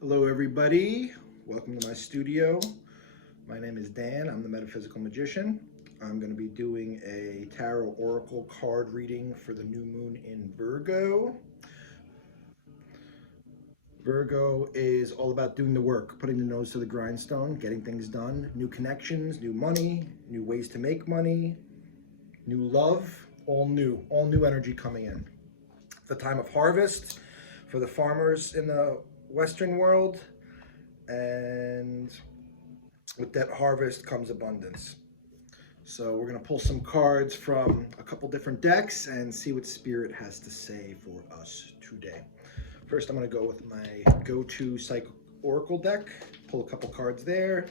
Hello everybody, welcome to my studio. My name is Dan, I'm the Metaphysical Magician. I'm going to be doing a tarot oracle card reading for the new moon in Virgo. Virgo is all about doing the work, putting the nose to the grindstone, getting things done, new connections, new money, new ways to make money, new love, all new energy coming in. The time of harvest for the farmers in the Western world, and with that harvest comes abundance. So we're going to pull some cards from a couple different decks and see what Spirit has to say for us today. First, I'm going to go with my go-to Psychic Oracle deck, pull a couple cards there,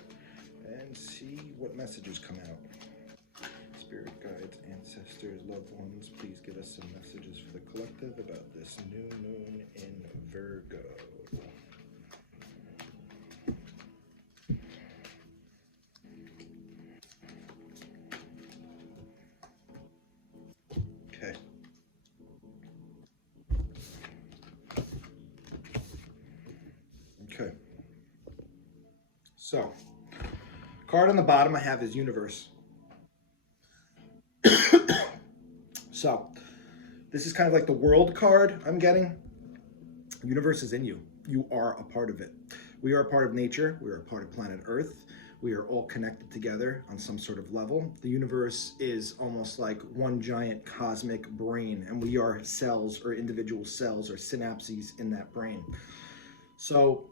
and see what messages come out. Spirit guides, ancestors, loved ones, please give us some messages for the collective about this new moon in Virgo. Okay. Okay. So, card on the bottom I have is Universe. So, this is kind of like the world card I'm getting. Universe is in you. You are a part of it. We are a part of nature. We are a part of planet Earth. We are all connected together on some sort of level. The universe is almost like one giant cosmic brain, and we are cells or individual cells or synapses in that brain. So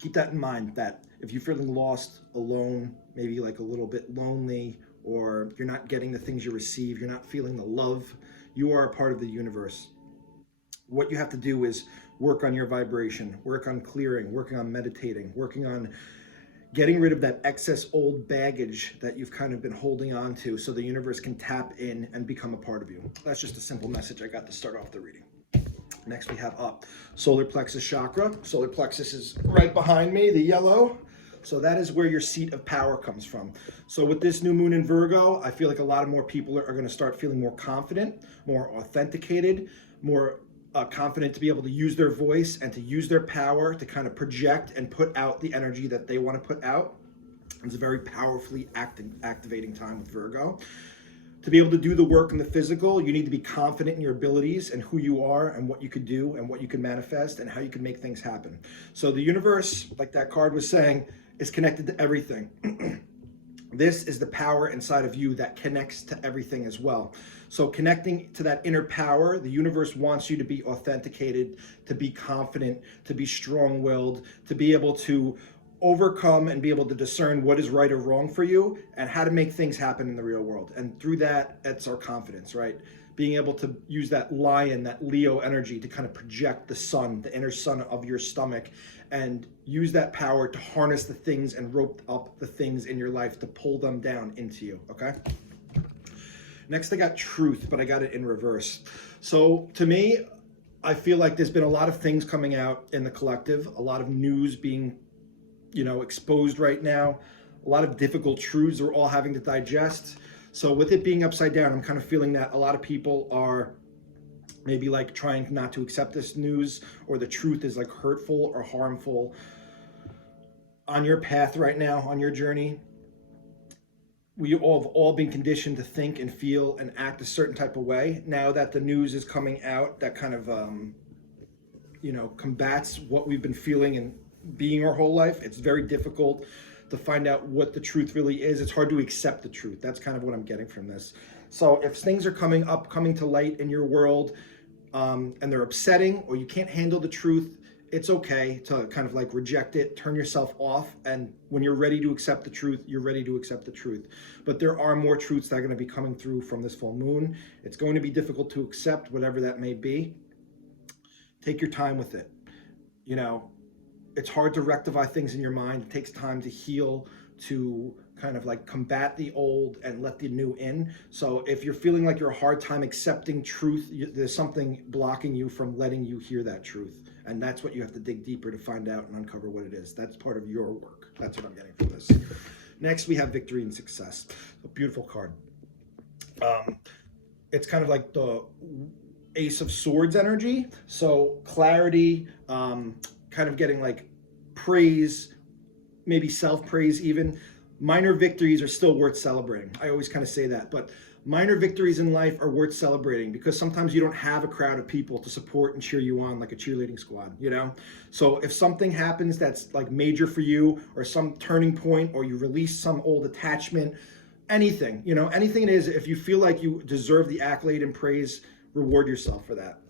keep that in mind, that if you're feeling lost, alone, maybe like a little bit lonely, or you're not getting the things you receive, you're not feeling the love, you are a part of the universe. What you have to do is work on your vibration, work on clearing, working on meditating, working on getting rid of that excess old baggage that you've kind of been holding on to so the universe can tap in and become a part of you. That's just a simple message I got to start off the reading. Next we have up solar plexus chakra. Solar plexus is right behind me, the yellow. So that is where your seat of power comes from. So with this new moon in Virgo, I feel like a lot of more people are going to start feeling more confident, more authenticated, more confident to be able to use their voice and to use their power to kind of project and put out the energy that they want to put out. It's a very powerfully activating time with Virgo. To be able to do the work in the physical, you need to be confident in your abilities and who you are and what you could do and what you can manifest and how you can make things happen. So the universe, like that card was saying, is connected to everything. This is the power inside of you that connects to everything as well. So connecting to that inner power, the universe wants you to be authenticated, to be confident, to be strong-willed, to be able to overcome and be able to discern what is right or wrong for you and how to make things happen in the real world. And through that, that's our confidence, right? Being able to use that lion, that Leo energy to kind of project the sun, the inner sun of your stomach, and use that power to harness the things and rope up the things in your life to pull them down into you, okay? Next, I got truth, but I got it in reverse. So to me, I feel like there's been a lot of things coming out in the collective, a lot of news being, exposed right now, a lot of difficult truths we're all having to digest. So with it being upside down, I'm kind of feeling that a lot of people are maybe like trying not to accept this news, or the truth is like hurtful or harmful on your path right now, on your journey. We have all been conditioned to think and feel and act a certain type of way. Now that the news is coming out, that kind of, combats what we've been feeling and being our whole life, it's very difficult to find out what the truth really is. It's hard to accept the truth. That's kind of what I'm getting from this. So if things are coming to light in your world, and they're upsetting, or you can't handle the truth, it's okay to kind of like reject it, turn yourself off, and when you're ready to accept the truth, you're ready to accept the truth. But there are more truths that are going to be coming through from this full moon. It's going to be difficult to accept, whatever that may be. Take your time with it. It's hard to rectify things in your mind. It takes time to heal, to kind of like combat the old and let the new in. So if you're feeling like you're a hard time accepting truth, there's something blocking you from letting you hear that truth. And that's what you have to dig deeper to find out and uncover what it is. That's part of your work. That's what I'm getting from this. Next, we have victory and success. A beautiful card. It's kind of like the Ace of Swords energy. So clarity, kind of getting like praise, maybe self-praise even, minor victories are still worth celebrating. I always kind of say that, but minor victories in life are worth celebrating because sometimes you don't have a crowd of people to support and cheer you on like a cheerleading squad, you know? So if something happens that's like major for you, or some turning point, or you release some old attachment, anything, you know, anything it is, if you feel like you deserve the accolade and praise, reward yourself for that.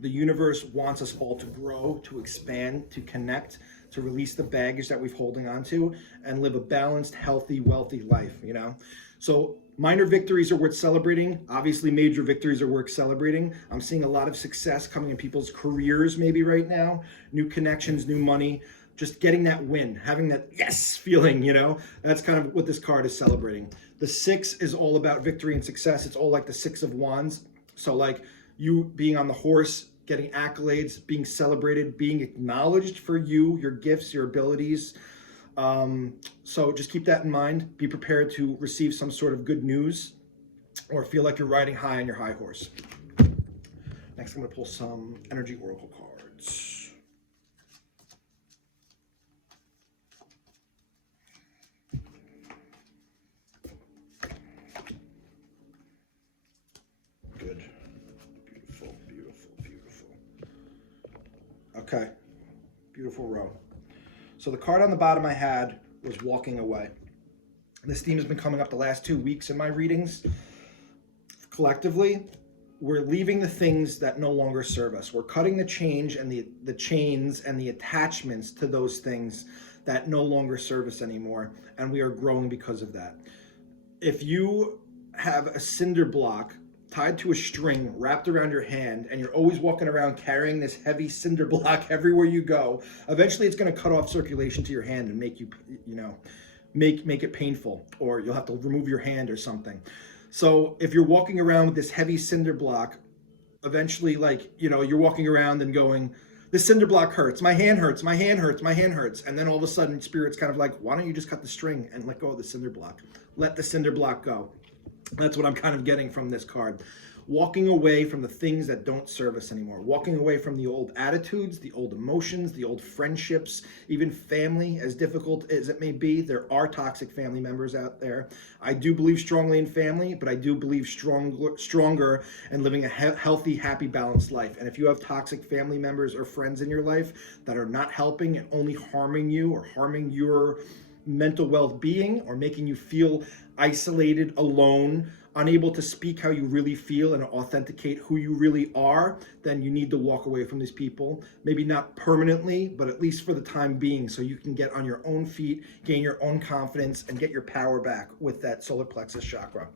The universe wants us all to grow, to expand, to connect, to release the baggage that we've holding on to, and live a balanced, healthy, wealthy life, you know? So minor victories are worth celebrating. Obviously, major victories are worth celebrating. I'm seeing a lot of success coming in people's careers maybe right now, new connections, new money, just getting that win, having that yes feeling, you know? That's kind of what this card is celebrating. The 6 is all about victory and success. It's all like the 6 of Wands. So like you being on the horse, getting accolades, being celebrated, being acknowledged for you, your gifts, your abilities. So just keep that in mind. Be prepared to receive some sort of good news or feel like you're riding high on your high horse. Next, I'm going to pull some energy oracle cards. Good. Beautiful, beautiful, beautiful. Okay. Beautiful row. So the card on the bottom I had was walking away. This theme has been coming up the last 2 weeks in my readings. Collectively, we're leaving the things that no longer serve us. We're cutting the change and the chains and the attachments to those things that no longer serve us anymore. And we are growing because of that. If you have a cinder block tied to a string wrapped around your hand, and you're always walking around carrying this heavy cinder block everywhere you go, eventually it's going to cut off circulation to your hand and make you, you know, make it painful, or you'll have to remove your hand or something. So if you're walking around with this heavy cinder block, eventually, like, you know, you're walking around and going, this cinder block hurts, my hand hurts, my hand hurts, my hand hurts. And then all of a sudden Spirit's kind of like, why don't you just cut the string and let go of the cinder block? Let the cinder block go. That's what I'm kind of getting from this card. Walking away from the things that don't serve us anymore. Walking away from the old attitudes, the old emotions, the old friendships, even family, as difficult as it may be. There are toxic family members out there. I do believe strongly in family, but I do believe stronger in living a healthy, happy, balanced life. And if you have toxic family members or friends in your life that are not helping and only harming you or harming your mental well-being or making you feel isolated, alone, unable to speak how you really feel and authenticate who you really are, then you need to walk away from these people. Maybe not permanently, but at least for the time being, so you can get on your own feet, gain your own confidence, and get your power back with that solar plexus chakra.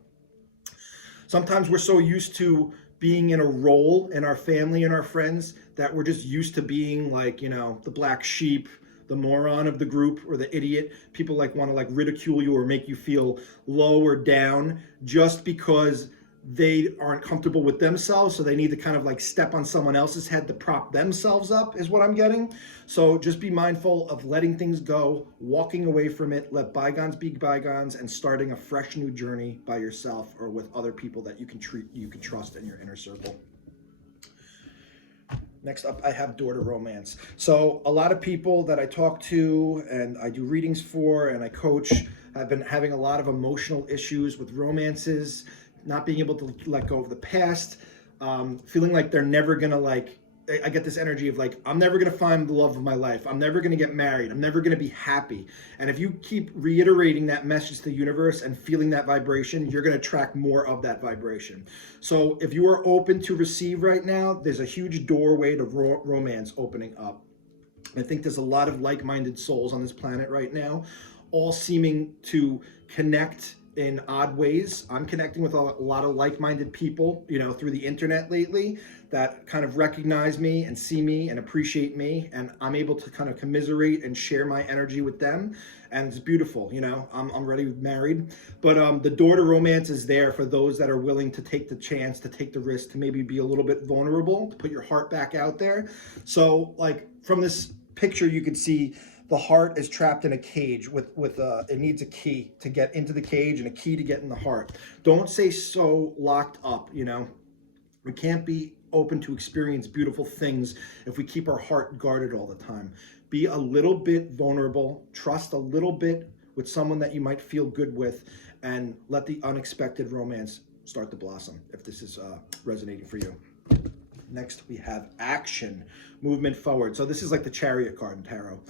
Sometimes we're so used to being in a role in our family and our friends that we're just used to being like, you know, the black sheep, the moron of the group, or the idiot. People like want to like ridicule you or make you feel low or down just because they aren't comfortable with themselves, so they need to kind of like step on someone else's head to prop themselves up, is what I'm getting. So just be mindful of letting things go, walking away from it, let bygones be bygones, and starting a fresh new journey by yourself or with other people that you can trust in your inner circle. Next up, I have Daughter Romance. So a lot of people that I talk to and I do readings for and I coach have been having a lot of emotional issues with romances, not being able to let go of the past, feeling like they're never gonna like, I get this energy of like, I'm never gonna find the love of my life. I'm never gonna get married. I'm never gonna be happy. And if you keep reiterating that message to the universe and feeling that vibration, you're gonna attract more of that vibration. So if you are open to receive right now, there's a huge doorway to romance opening up. I think there's a lot of like-minded souls on this planet right now, all seeming to connect in odd ways. I'm connecting with a lot of like-minded people, you know, through the internet lately that kind of recognize me and see me and appreciate me, and I'm able to kind of commiserate and share my energy with them, and it's beautiful. You know, I'm already married, but the door to romance is there for those that are willing to take the chance, to take the risk, to maybe be a little bit vulnerable, to put your heart back out there. So like from this picture, you could see the heart is trapped in a cage with it needs a key to get into the cage and a key to get in the heart. Don't stay so locked up, you know. We can't be open to experience beautiful things if we keep our heart guarded all the time. Be a little bit vulnerable, trust a little bit with someone that you might feel good with, and let the unexpected romance start to blossom if this is resonating for you. Next, we have action, movement forward. So this is like the Chariot card in tarot.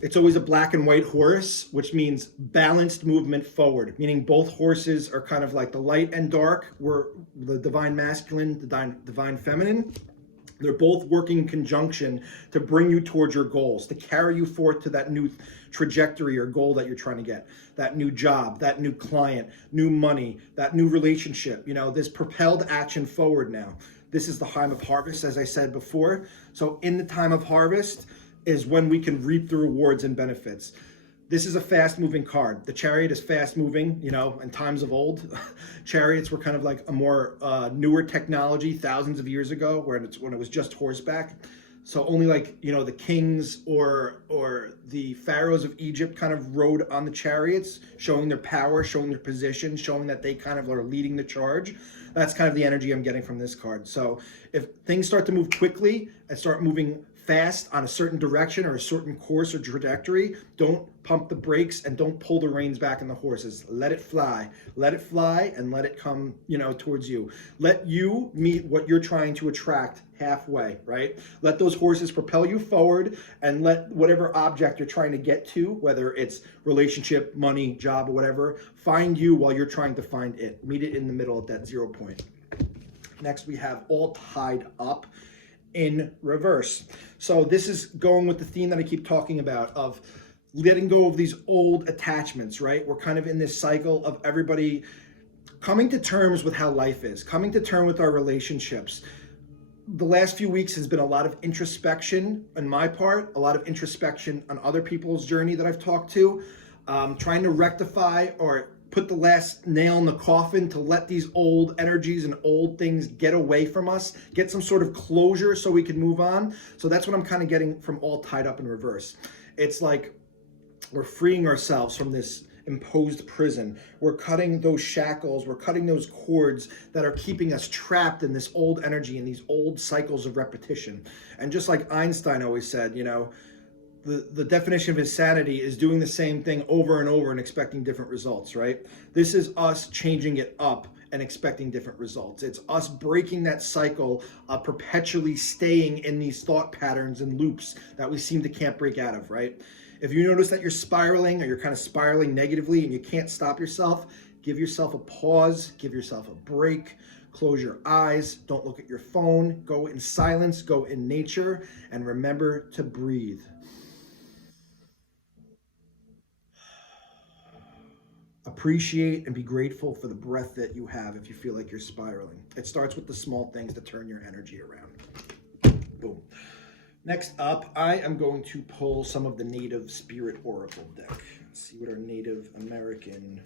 It's always a black and white horse, which means balanced movement forward, meaning both horses are kind of like the light and dark, where the divine masculine, the divine feminine. They're both working in conjunction to bring you towards your goals, to carry you forth to that new trajectory or goal that you're trying to get, that new job, that new client, new money, that new relationship. You know, this propelled action forward now. This is the time of harvest, as I said before. So in the time of harvest is when we can reap the rewards and benefits. This is a fast-moving card. The Chariot is fast-moving, you know, in times of old. Chariots were kind of like a more newer technology thousands of years ago, when it was just horseback. So only like, you know, the kings or the pharaohs of Egypt kind of rode on the chariots, showing their power, showing their position, showing that they kind of are leading the charge. That's kind of the energy I'm getting from this card. So if things start to move quickly and start moving fast on a certain direction or a certain course or trajectory, don't pump the brakes and don't pull the reins back on the horses. Let it fly and let it come, you know, towards you. Let you meet what you're trying to attract halfway, right? Let those horses propel you forward, and let whatever object you're trying to get to, whether it's relationship, money, job, or whatever, find you while you're trying to find it. Meet it in the middle at that 0 point. Next, we have all tied up in reverse. So this is going with the theme that I keep talking about of letting go of these old attachments, right? We're kind of in this cycle of everybody coming to terms with how life is, coming to terms with our relationships. The last few weeks has been a lot of introspection on my part, a lot of introspection on other people's journey that I've talked to, trying to rectify or put the last nail in the coffin to let these old energies and old things get away from us, get some sort of closure so we can move on. So that's what I'm kind of getting from all tied up in reverse. It's like we're freeing ourselves from this imposed prison. We're cutting those shackles, we're cutting those cords that are keeping us trapped in this old energy and these old cycles of repetition. And just like Einstein always said, you know, the definition of insanity is doing the same thing over and over and expecting different results, right? This is us changing it up and expecting different results. It's us breaking that cycle of perpetually staying in these thought patterns and loops that we seem to can't break out of, right? If you notice that you're spiraling or you're kind of spiraling negatively and you can't stop yourself, give yourself a pause, give yourself a break, close your eyes, don't look at your phone, go in silence, go in nature, and remember to breathe. Appreciate and be grateful for the breath that you have if you feel like you're spiraling. It starts with the small things to turn your energy around. Boom. Next up, I am going to pull some of the Native Spirit Oracle deck. Let's see what our Native American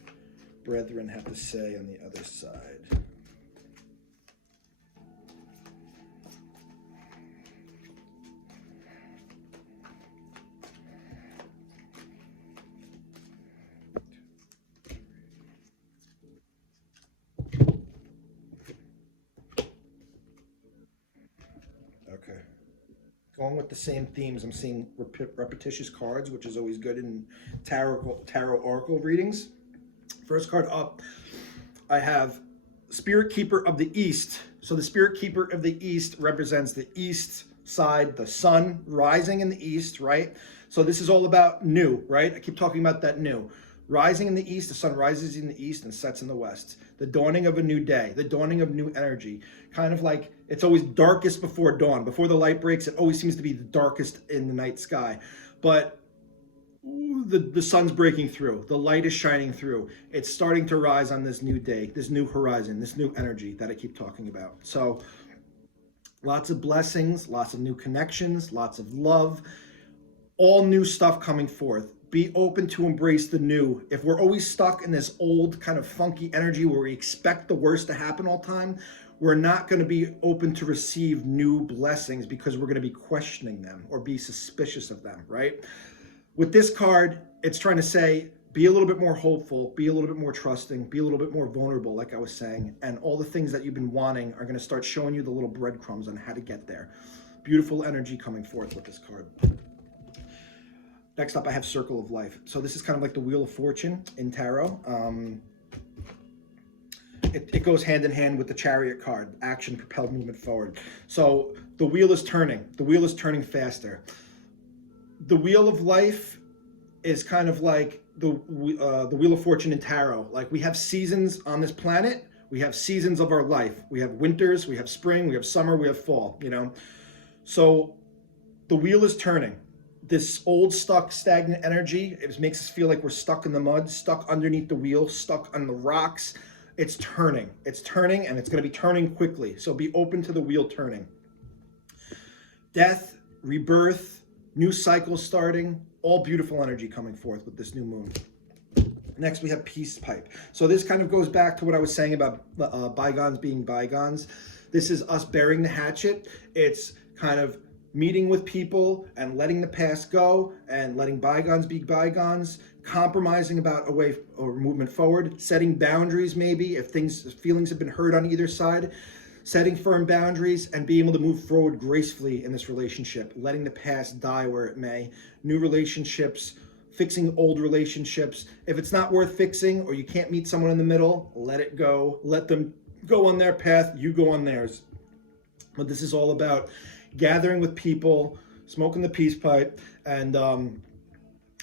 brethren have to say on the other side. Okay. Going with the same themes, I'm seeing repetitious cards, which is always good in tarot oracle readings. First card up, I have Spirit Keeper of the East. So the Spirit Keeper of the East represents the east side, the sun rising in the east, right? So this is all about new, right? I keep talking about that new. Rising in the east, the sun rises in the east and sets in the west. The dawning of a new day, the dawning of new energy. Kind of like it's always darkest before dawn. Before the light breaks, it always seems to be the darkest in the night sky. But the sun's breaking through. The light is shining through. It's starting to rise on this new day, this new horizon, this new energy that I keep talking about. So lots of blessings, lots of new connections, lots of love, all new stuff coming forth. Be open to embrace the new. If we're always stuck in this old kind of funky energy where we expect the worst to happen all the time, we're not going to be open to receive new blessings because we're going to be questioning them or be suspicious of them, right? With this card, it's trying to say, be a little bit more hopeful, be a little bit more trusting, be a little bit more vulnerable, like I was saying, and all the things that you've been wanting are going to start showing you the little breadcrumbs on how to get there. Beautiful energy coming forth with this card. Next up, I have Circle of Life. So this is kind of like the Wheel of Fortune in tarot. It goes hand in hand with the Chariot card, action, propelled movement forward. So the wheel is turning. The wheel is turning faster. The Wheel of Life is kind of like the Wheel of Fortune in tarot. Like, we have seasons on this planet. We have seasons of our life. We have winters, we have spring, we have summer, we have fall, you know? So the wheel is turning. This old, stuck, stagnant energy, it makes us feel like we're stuck in the mud, stuck underneath the wheel, stuck on the rocks. It's turning. It's turning, and it's going to be turning quickly. So be open to the wheel turning. Death, rebirth, new cycle starting, all beautiful energy coming forth with this new moon. Next, we have Peace Pipe. So this kind of goes back to what I was saying about bygones being bygones. This is us burying the hatchet. It's kind of meeting with people and letting the past go and letting bygones be bygones, compromising about a way or movement forward, setting boundaries maybe if feelings have been hurt on either side, setting firm boundaries and being able to move forward gracefully in this relationship, letting the past die where it may, new relationships, fixing old relationships. If it's not worth fixing or you can't meet someone in the middle, let it go. Let them go on their path, you go on theirs. But this is all about gathering with people, smoking the peace pipe, and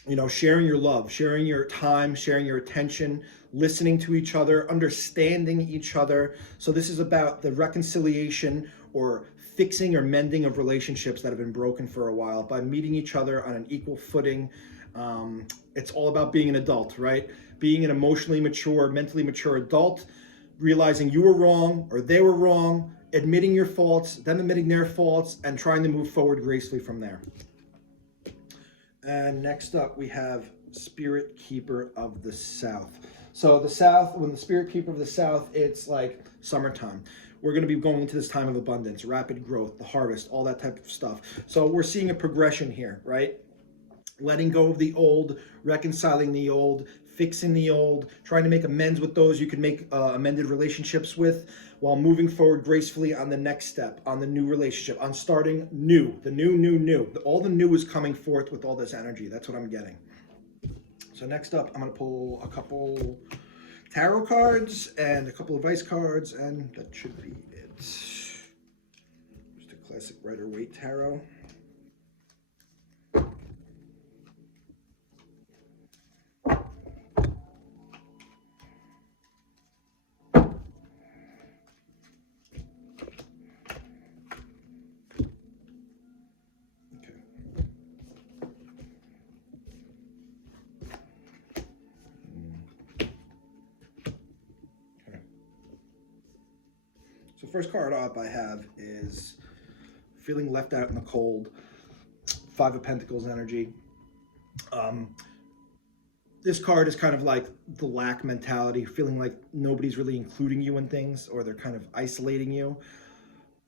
you know, sharing your love, sharing your time, sharing your attention, listening to each other, understanding each other. So this is about the reconciliation or fixing or mending of relationships that have been broken for a while by meeting each other on an equal footing. It's all about being an adult, right? Being an emotionally mature, mentally mature adult, realizing you were wrong or they were wrong, admitting your faults, them admitting their faults, and trying to move forward gracefully from there. And next up, we have Spirit Keeper of the South. So the South, when the Spirit Keeper of the South, it's like summertime. We're going to be going into this time of abundance, rapid growth, the harvest, all that type of stuff. So we're seeing a progression here, right? Letting go of the old, reconciling the old, fixing the old, trying to make amends with those you can make amended relationships with, while moving forward gracefully on the next step, on the new relationship, on starting new, the new. All the new is coming forth with all this energy. That's what I'm getting. So next up, I'm going to pull a couple tarot cards and a couple of ice cards, and that should be it. Just a classic Rider-Waite tarot. So first card up I have is feeling left out in the cold, Five of Pentacles energy. This card is kind of like the lack mentality, feeling like nobody's really including you in things, or they're kind of isolating you.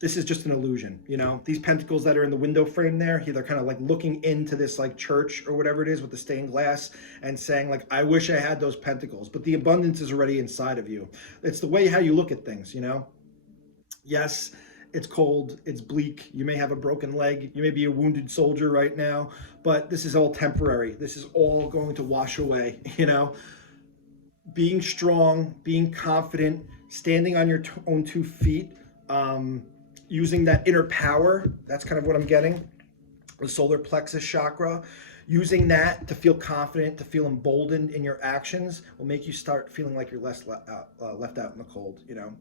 This is just an illusion, you know? These pentacles that are in the window frame there, they're kind of like looking into this like church or whatever it is with the stained glass and saying like, I wish I had those pentacles, but the abundance is already inside of you. It's the way how you look at things, you know? Yes, it's cold, it's bleak, you may have a broken leg, you may be a wounded soldier right now, but this is all temporary. This is all going to wash away, you know? Being strong, being confident, standing on your own 2 feet, using that inner power, that's kind of what I'm getting, the solar plexus chakra. Using that to feel confident, to feel emboldened in your actions will make you start feeling like you're less left out in the cold, you know?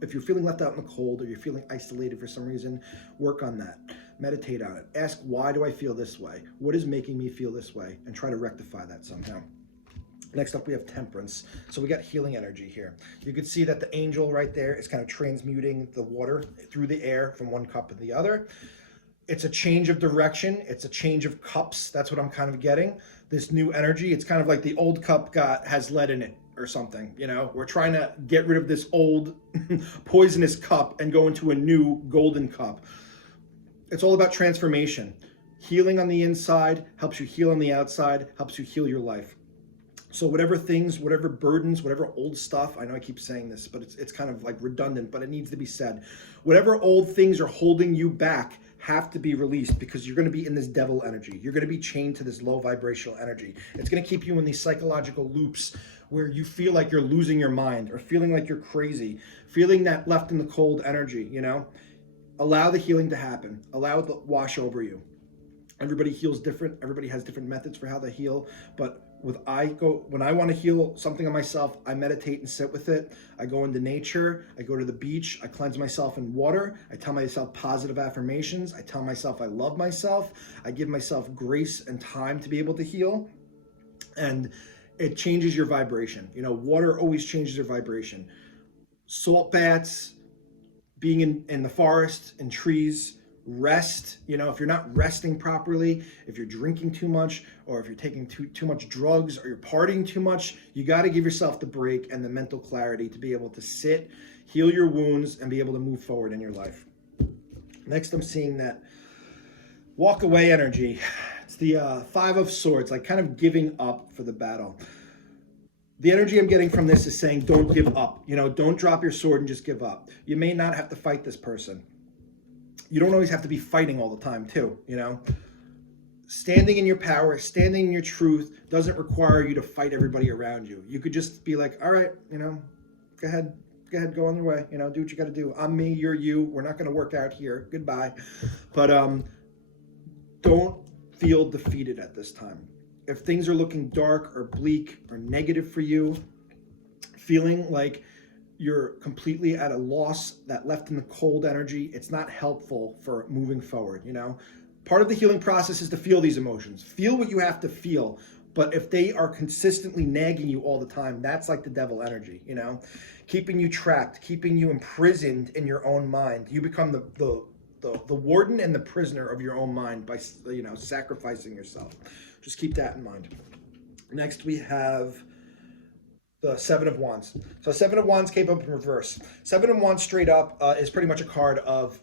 If you're feeling left out in the cold or you're feeling isolated for some reason, work on that. Meditate on it. Ask, why do I feel this way? What is making me feel this way? And try to rectify that somehow. Next up, we have Temperance. So we got healing energy here. You can see that the angel right there is kind of transmuting the water through the air from one cup to the other. It's a change of direction. It's a change of cups. That's what I'm kind of getting. This new energy, it's kind of like the old cup has lead in it or something, you know? We're trying to get rid of this old poisonous cup and go into a new golden cup. It's all about transformation. Healing on the inside helps you heal on the outside, helps you heal your life. So whatever things, whatever burdens, whatever old stuff, I know I keep saying this, but it's kind of like redundant, but it needs to be said. Whatever old things are holding you back have to be released, because you're going to be in this devil energy. You're going to be chained to this low vibrational energy. It's going to keep you in these psychological loops where you feel like you're losing your mind, or feeling like you're crazy, feeling that left in the cold energy, you know? Allow the healing to happen. Allow it to wash over you. Everybody heals different. Everybody has different methods for how they heal, but when I want to heal something on myself, I meditate and sit with it. I go into nature. I go to the beach. I cleanse myself in water. I tell myself positive affirmations. I tell myself I love myself. I give myself grace and time to be able to heal. And it changes your vibration. You know, water always changes your vibration. Salt baths, being in the forest, in trees, rest. You know, if you're not resting properly, if you're drinking too much, or if you're taking too much drugs, or you're partying too much, you got to give yourself the break and the mental clarity to be able to sit, heal your wounds, and be able to move forward in your life. Next, I'm seeing that walk away energy. It's the Five of Swords, like kind of giving up for the battle. The energy I'm getting from this is saying, don't give up. You know, don't drop your sword and just give up. You may not have to fight this person. You don't always have to be fighting all the time too, you know? Standing in your power, standing in your truth doesn't require you to fight everybody around you. You could just be like, all right, you know, go ahead, go on your way, you know, do what you got to do. I'm me, you're you. We're not going to work out here. Goodbye. But don't feel defeated at this time. If things are looking dark or bleak or negative for you, feeling like you're completely at a loss, that left in the cold energy, it's not helpful for moving forward, you know? Part of the healing process is to feel these emotions. Feel what you have to feel, but if they are consistently nagging you all the time, that's like the devil energy, you know? Keeping you trapped, keeping you imprisoned in your own mind. You become the warden and the prisoner of your own mind by, you know, sacrificing yourself. Just keep that in mind. Next, we have the Seven of Wands. So Seven of Wands came up in reverse. Seven of Wands straight up is pretty much a card of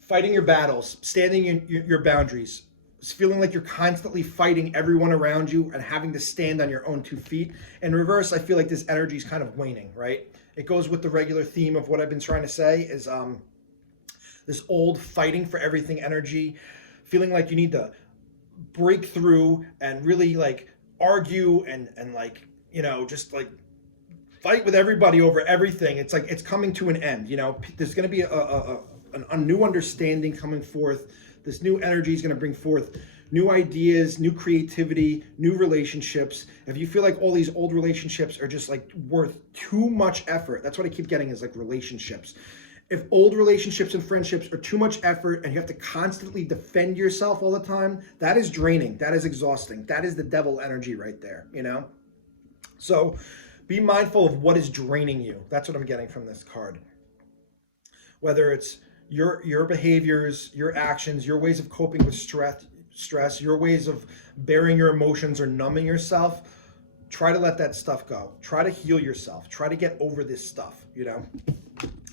fighting your battles, standing in your boundaries, feeling like you're constantly fighting everyone around you and having to stand on your own 2 feet. In reverse, I feel like this energy is kind of waning, right? It goes with the regular theme of what I've been trying to say is this old fighting for everything energy, feeling like you need to break through and really like argue and like, you know, just like fight with everybody over everything. It's like it's coming to an end, you know. There's going to be a new understanding coming forth. This new energy is going to bring forth new ideas, new creativity, new relationships. If you feel like all these old relationships are just like worth too much effort, that's what I keep getting is like relationships. If old relationships and friendships are too much effort and you have to constantly defend yourself all the time, that is draining. That is exhausting. That is the devil energy right there, you know? So be mindful of what is draining you. That's what I'm getting from this card. Whether it's your behaviors, your actions, your ways of coping with stress, your ways of bearing your emotions or numbing yourself, try to let that stuff go. Try to heal yourself. Try to get over this stuff, you know?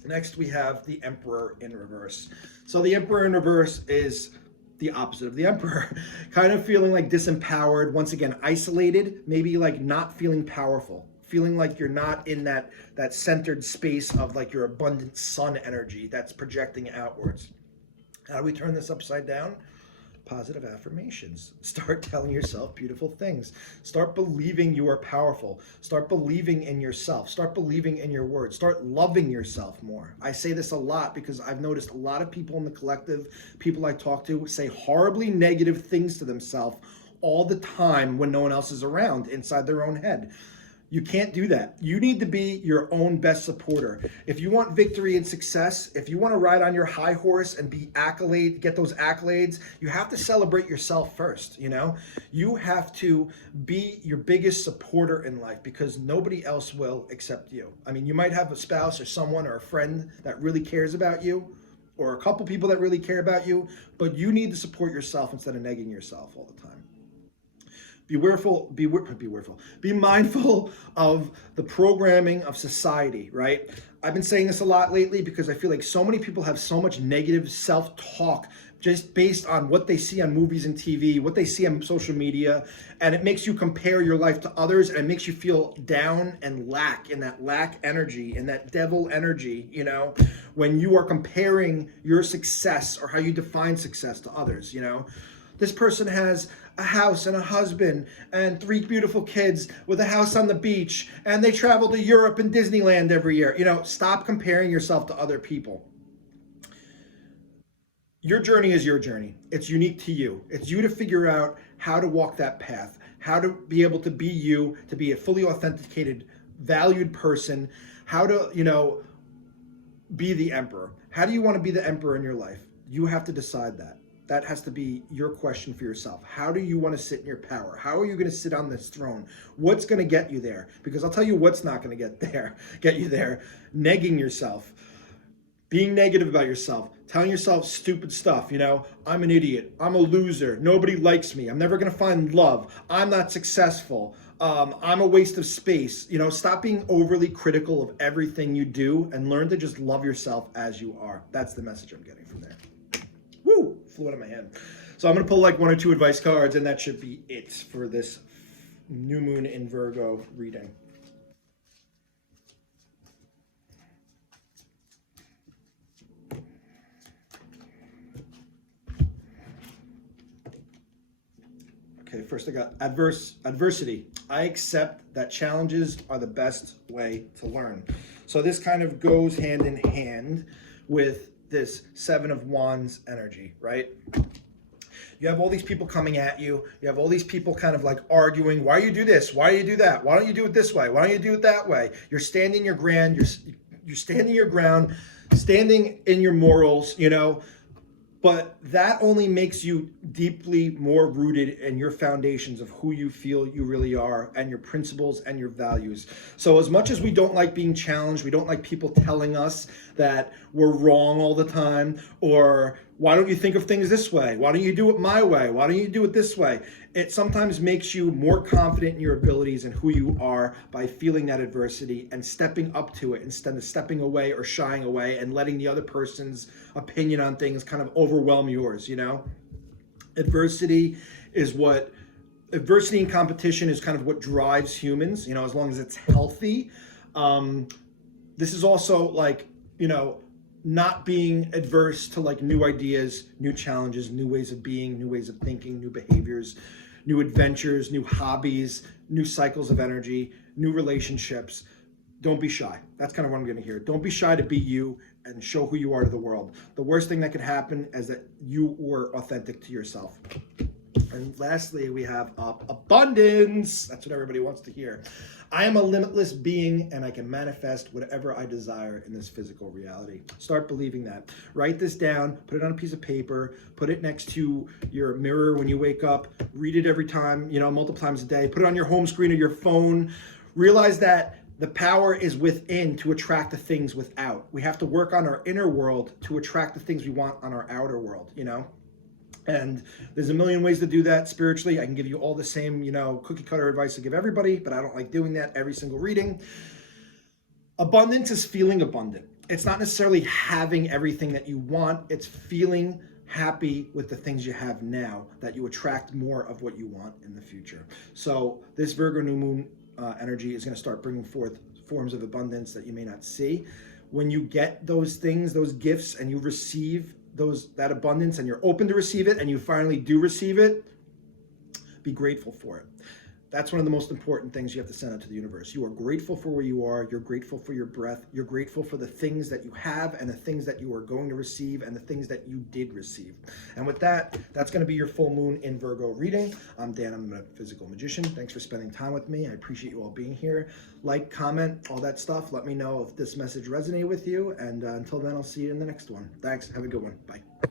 Next, we have the Emperor in reverse. So the Emperor in reverse is the opposite of the Emperor. Kind of feeling like disempowered, once again, isolated, maybe like not feeling powerful, feeling like you're not in that centered space of like your abundant sun energy that's projecting outwards. How do we turn this upside down? Positive affirmations. Start telling yourself beautiful things. Start believing you are powerful. Start believing in yourself. Start believing in your words. Start loving yourself more. I say this a lot because I've noticed a lot of people in the collective, people I talk to, say horribly negative things to themselves all the time when no one else is around inside their own head. You can't do that. You need to be your own best supporter. If you want victory and success, if you want to ride on your high horse and get those accolades, you have to celebrate yourself first, you know? You have to be your biggest supporter in life because nobody else will except you. I mean, you might have a spouse or someone or a friend that really cares about you, or a couple people that really care about you, but you need to support yourself instead of negging yourself all the time. Be mindful of the programming of society, right? I've been saying this a lot lately because I feel like so many people have so much negative self-talk just based on what they see on movies and TV, what they see on social media, and it makes you compare your life to others, and it makes you feel down and lack, in that lack energy, in that devil energy, you know, when you are comparing your success or how you define success to others, you know. This person has a house and a husband and 3 beautiful kids with a house on the beach, and they travel to Europe and Disneyland every year. You know, stop comparing yourself to other people. Your journey is your journey. It's unique to you. It's you to figure out how to walk that path, how to be able to be you, to be a fully authenticated, valued person, how to, you know, be the emperor. How do you want to be the emperor in your life? You have to decide that. That has to be your question for yourself. How do you want to sit in your power? How are you going to sit on this throne? What's going to get you there? Because I'll tell you what's not going to get you there. Negging yourself. Being negative about yourself, telling yourself stupid stuff, you know, I'm an idiot, I'm a loser, nobody likes me, I'm never gonna find love, I'm not successful, I'm a waste of space. You know, stop being overly critical of everything you do and learn to just love yourself as you are. That's the message I'm getting from there. Woo, flew out of my hand. So I'm gonna pull like 1 or 2 advice cards, and that should be it for this new moon in Virgo reading. Okay, first I got adversity. I accept that challenges are the best way to learn. So this kind of goes hand in hand with this 7 of Wands energy, right? You have all these people coming at you. You have all these people kind of like arguing, why do you do this? Why do you do that? Why don't you do it this way? Why don't you do it that way? You're standing your ground. You're standing your ground, standing in your morals, you know. But that only makes you deeply more rooted in your foundations of who you feel you really are and your principles and your values. So as much as we don't like being challenged, we don't like people telling us that we're wrong all the time, or why don't you think of things this way? Why don't you do it my way? Why don't you do it this way? It sometimes makes you more confident in your abilities and who you are by feeling that adversity and stepping up to it instead of stepping away or shying away and letting the other person's opinion on things kind of overwhelm yours, you know? Adversity and competition is kind of what drives humans, you know, as long as it's healthy. This is also like, you know, not being adverse to like new ideas, new challenges, new ways of being, new ways of thinking, new behaviors, new adventures, new hobbies, new cycles of energy, new relationships. Don't be shy. That's kind of what I'm going to hear. Don't be shy to be you and show who you are to the world. The worst thing that could happen is that you were authentic to yourself. And lastly, we have abundance. That's what everybody wants to hear. I am a limitless being, and I can manifest whatever I desire in this physical reality. Start believing that. Write this down, put it on a piece of paper, put it next to your mirror when you wake up, read it every time, you know, multiple times a day, put it on your home screen of your phone. Realize that the power is within to attract the things without. We have to work on our inner world to attract the things we want on our outer world, you know? And there's a million ways to do that spiritually. I can give you all the same, you know, cookie cutter advice to give everybody, but I don't like doing that every single reading. Abundance is feeling abundant. It's not necessarily having everything that you want. It's feeling happy with the things you have now, that you attract more of what you want in the future. So this Virgo new moon energy is going to start bringing forth forms of abundance that you may not see. When you get those things, those gifts, and you receive that abundance, and you're open to receive it, and you finally do receive it, be grateful for it. That's one of the most important things you have to send out to the universe. You are grateful for where you are. You're grateful for your breath. You're grateful for the things that you have and the things that you are going to receive and the things that you did receive. And with that, that's going to be your full moon in Virgo reading. I'm Dan. I'm a physical magician. Thanks for spending time with me. I appreciate you all being here. Like, comment, all that stuff. Let me know if this message resonated with you. And until then, I'll see you in the next one. Thanks. Have a good one. Bye.